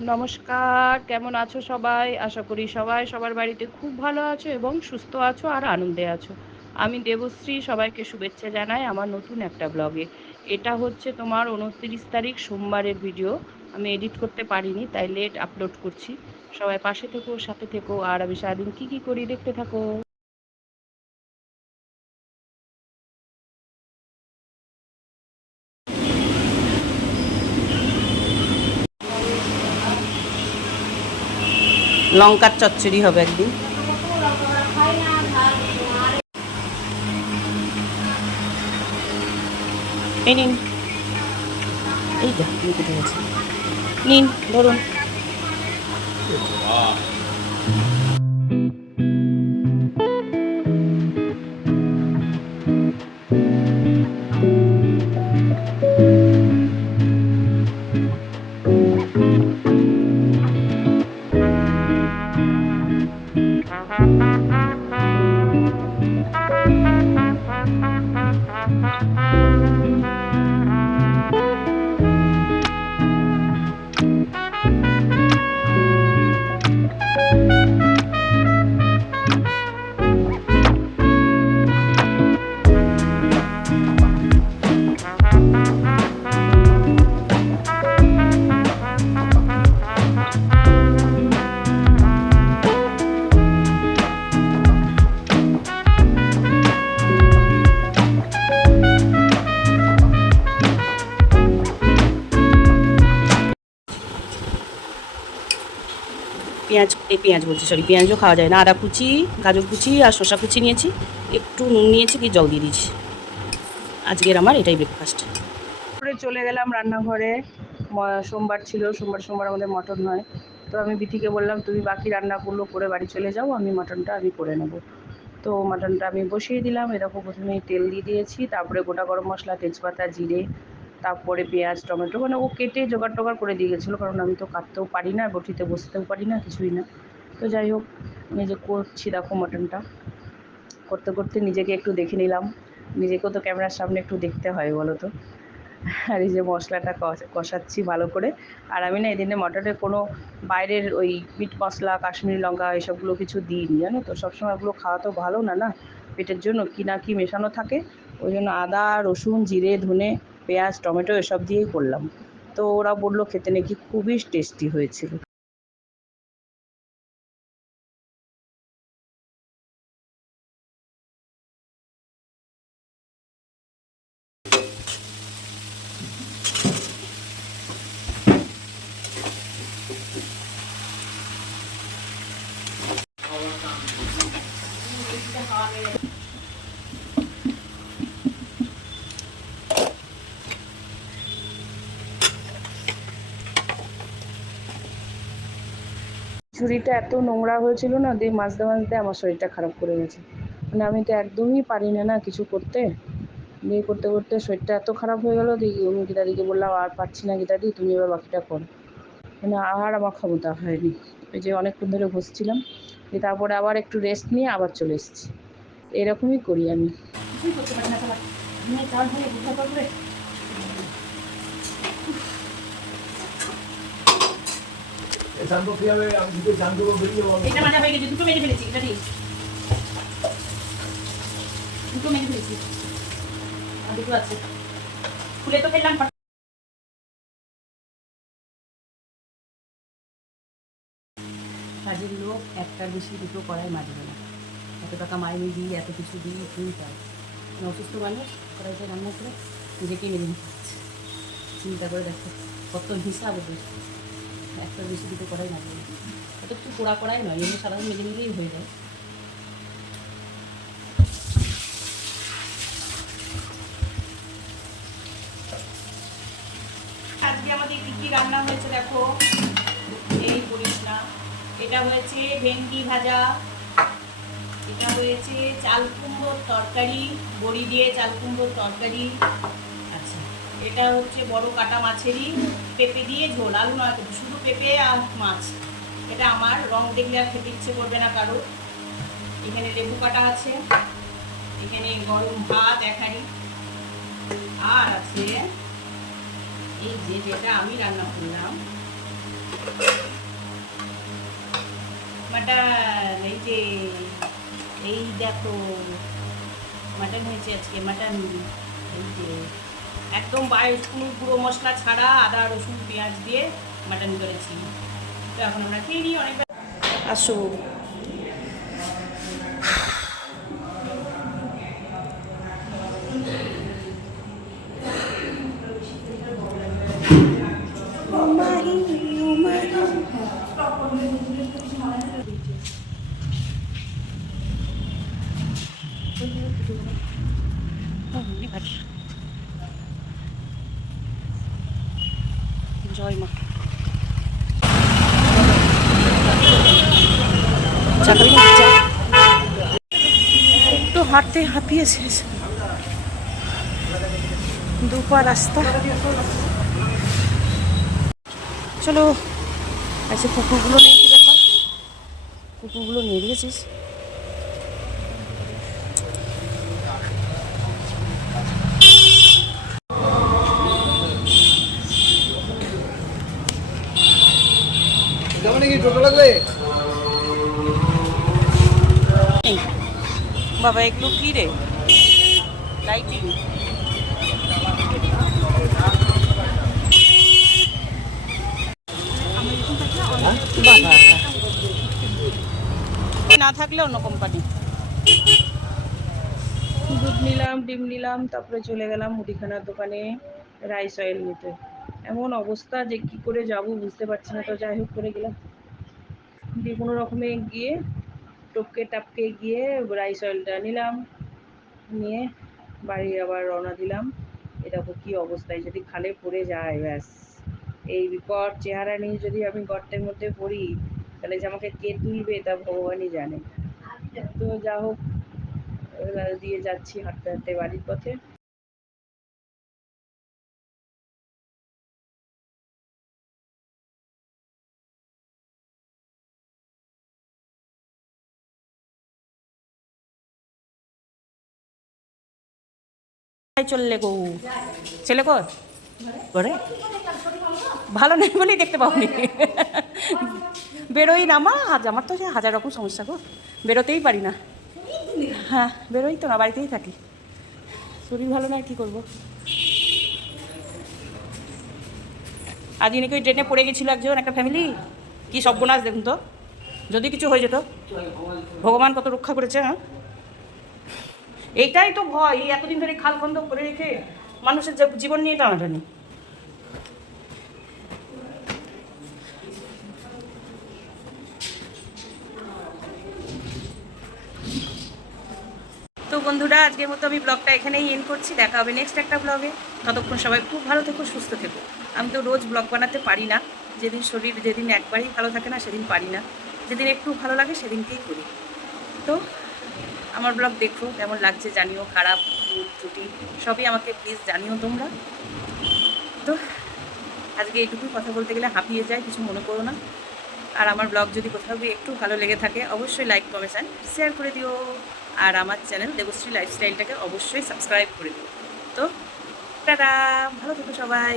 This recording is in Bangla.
নমস্কার, কেমন আছো সবাই? আশা করি সবাই সবার বাড়িতে খুব ভালো আছো এবং সুস্থ আছো আর আনন্দে আছো। আমি দেবশ্রী, সবাইকে শুভেচ্ছা জানাই আমার নতুন একটা ব্লগে। এটা হচ্ছে তোমার উনত্রিশ তারিখ সোমবারের ভিডিও। আমি এডিট করতে পারিনি, তাই লেট আপলোড করছি। সবাই পাশে থেকো, সাথে থেকো, আর আমি সারাদিন কী কী করি দেখতে থাকো। লঙ্কার চচ্চড়ি হবে একদিন। এই নিন। এইটা নিন ধরুন। Música পেঁয়াজ, এই পেঁয়াজ বলছি সরি পেঁয়াজও খাওয়া যায় না। আদা কুচি, গাজর কুচি আর শসা কুচি নিয়েছি। একটু নুন নিয়েছি কি জল দিয়ে দিয়েছি। আজকের আমার এটাই ব্রেকফাস্ট করে চলে গেলাম রান্নাঘরে। সোমবার ছিল, সোমবার সোমবার আমাদের মটন হয়। তো আমি বিথিকে বললাম, তুমি বাকি রান্নাগুলো করে বাড়ি চলে যাও, আমি মটনটা আমি করে নেব। তো মাটনটা আমি বসিয়ে দিলাম, এরকম প্রথমে তেল দিয়ে দিয়েছি, তারপরে গোটা গরম মশলা, তেজপাতা, জিরে তারপরে পেঁয়াজ, টমেটো মানে ও কেটে জোগাড় টোগাড় করে দিয়ে গেছিল, কারণ আমি তো কাটতেও পারি না, বটিতে বসতেও পারি না, কিছুই না। তো যাই হোক, আমি যে করছি দেখো মাটনটা। করতে করতে নিজেকে একটু দেখে নিলাম। নিজেকেও তো ক্যামেরার সামনে একটু দেখতে হয়, বলো তো। আর এই যে মশলাটা কষ- কষাচ্ছি ভালো করে। আর আমি না এদিনে মটনে কোনো বাইরের ওই মিট মশলা, কাশ্মীরি লঙ্কা এসবগুলো কিছু দিইনি, জানো তো? সবসময় ওগুলো খাওয়া তো ভালো না না? পেটের জন্য কি না কি মেশানো থাকে। ওই জন্য আদা, রসুন, জিরে, ধনে পেঁয়াজ টমেটো এসব দিয়েই করলাম। তো ওরা বলল খেতে নাকি খুবই টেস্টি হয়েছিল। ঝুড়িটা এত নোংরা হয়েছিল না দিয়ে মাঝতে মাঝতে আমার শরীরটা খারাপ করে গেছে। মানে আমি তো একদমই পারি না না কিছু করতে। দিয়ে করতে করতে শরীরটা এত খারাপ হয়ে গেলো দিয়ে আমি গীতাদিকে বললাম, আর পারছি না গীতাদি, তুমি এবার বাকিটা করো। মানে আর আমার ক্ষমতা হয়নি। ওই যে অনেকক্ষণ ধরে বসছিলাম, দিয়ে তারপরে আবার একটু রেস্ট নিয়ে আবার চলে এসেছি। এরকমই করি আমি কিছুই করতে পারি না সবার দিনে চাল হয়ে বুঝতে পারবে জানব কীভাবে আমি দুটো জানব বেরিয়ে। এটা মাজা হয়ে গেছে, দুটো মেরে ফেলেছি এটা দিই দুটো মেরে ফেলেছি। আর দুটো আছে। খুলে তো ফেললাম কাজের লোক একটার বেশি দুটো কড়াই মাজবে না এত টাকা মাইনে দিই এত কিছু দিই তুই পাই মানে অসুস্থ মানুষ কড়াইতে রান্না করে নিজেকেই মেরে নিতে চিন্তা করে দেখো, কত হিসাব একটার বেশি দুটো কড়াই না এটা একটু পোড়া কড়াই নয়, এমনি সাধারণ মেজে নিলেই হয়ে যায়। আজকে আমাদের কি কি রান্না হয়েছে দেখো? বলিস না এটা হয়েছে ভেন্ডি ভাজা। এটা হয়েছে চাল কুমড়োর তরকারি। বড়ি দিয়ে চাল কুমড়োর তরকারি। এটা হচ্ছে বড় কাটা মাছেরই পেঁপে দিয়ে ঝোল, আলু নয়, শুধু পেঁপে আর মাছ। এটা আমার, রং দেখলে আর খেতে ইচ্ছে করবে না কারও এখানে লেবু কাটা আছে, এখানে গরম ভাত এক হাঁড়ি। আর আছে এই যে যেটা আমি রান্না করলাম। মাটন, এই যে, এই দেখো, মাটন হয়েছে আজকে, মাটন, এই যে। একদম কোনো গুঁড়ো মশলা ছাড়া আদা, রসুন, পেঁয়াজ দিয়ে মাটন করেছি। তো এখন আমরা খেয়ে নিই অনেক আসো। জয়। একটু হাঁটতে হাঁপিয়ে শেষ দুপা রাস্তা চলো আচ্ছা কুকুরগুলো নিয়ে কি ব্যাপার কুকুরগুলো নিয়ে দিয়েছিস যেমন কি টোটো লাগবে এই, বাবা এগুলো কি রে? লাইটিং না থাকলে অন্য কোম্পানি দুধ নিলাম ডিম নিলাম তারপরে চলে গেলাম মুদিখানার দোকানে রাইস অয়েল নিতে। এমন অবস্থা যে কি করে যাব বুঝতে পারছি না। তো যাই হোক, করে গেলাম। দিয়ে কোনো রকমে গিয়ে টপকে টাপকে গিয়ে রাইস অয়েলটা নিলাম। নিয়ে বাড়ি আবার রওনা দিলাম। এটা কি অবস্থায়, যদি খালে পড়ে যায়, ব্যাস। এই বিকট চেহারা নিয়ে যদি আমি গর্তের মধ্যে পড়ি, তাহলে যে আমাকে কে তুলবে তা ভগবানই জানে। তো যা হোক দিয়ে যাচ্ছি হাঁটতে হাঁটতে বাড়ির পথে। চললে গো? ছেলে কর করে ভালো নেই বলেই দেখতে পাওনি। বেরোই না মা আমার তো যে হাজার রকম সমস্যা গো। বেরোতেই পারি না। হ্যাঁ বেরোই তো না বাড়িতেই থাকি। শরীর ভালো নয় কী করব? আজ নাকি ওই ট্রেনে পড়ে গেছিল একজন একটা ফ্যামিলি? কি সর্বনাশ দেখুন তো। যদি কিছু হয়ে যেত। ভগবান কত রক্ষা করেছে হ্যাঁ? এইটাই তো ভয়, এই এতদিন ধরে খাল খন্দ করে রেখে মানুষের জীবন নিয়ে টানাটানি। তো বন্ধুরা, আজকের মতো আমি ব্লগটা এখানেই এন্ড করছি। দেখা হবে নেক্সট একটা ব্লগে। ততক্ষণ সবাই খুব ভালো থেকো, সুস্থ থেকো। আমি তো রোজ ব্লগ বানাতে পারি না। যেদিন শরীর, যেদিন একবারই ভালো থাকে না, সেদিন পারি না। যেদিন একটু ভালো লাগে, সেদিনকেই করি। তো আমার ব্লগ দেখো, কেমন লাগছে জানিও, খারাপ ত্রুটি, সবই আমাকে প্লিজ জানিও তোমরা। তো আজকে এইটুকুই কথা বলতে গেলে হাঁপিয়ে যায়, কিছু মনে করো না। আর আমার ব্লগ যদি কোথাও একটু ভালো লেগে থাকে, অবশ্যই লাইক কমেন্ট অ্যান্ড শেয়ার করে দিও। আর আমার চ্যানেল দেবশ্রী লাইফস্টাইলটাকে অবশ্যই সাবস্ক্রাইব করে দিও। তো টাটা, ভালো থেকো সবাই।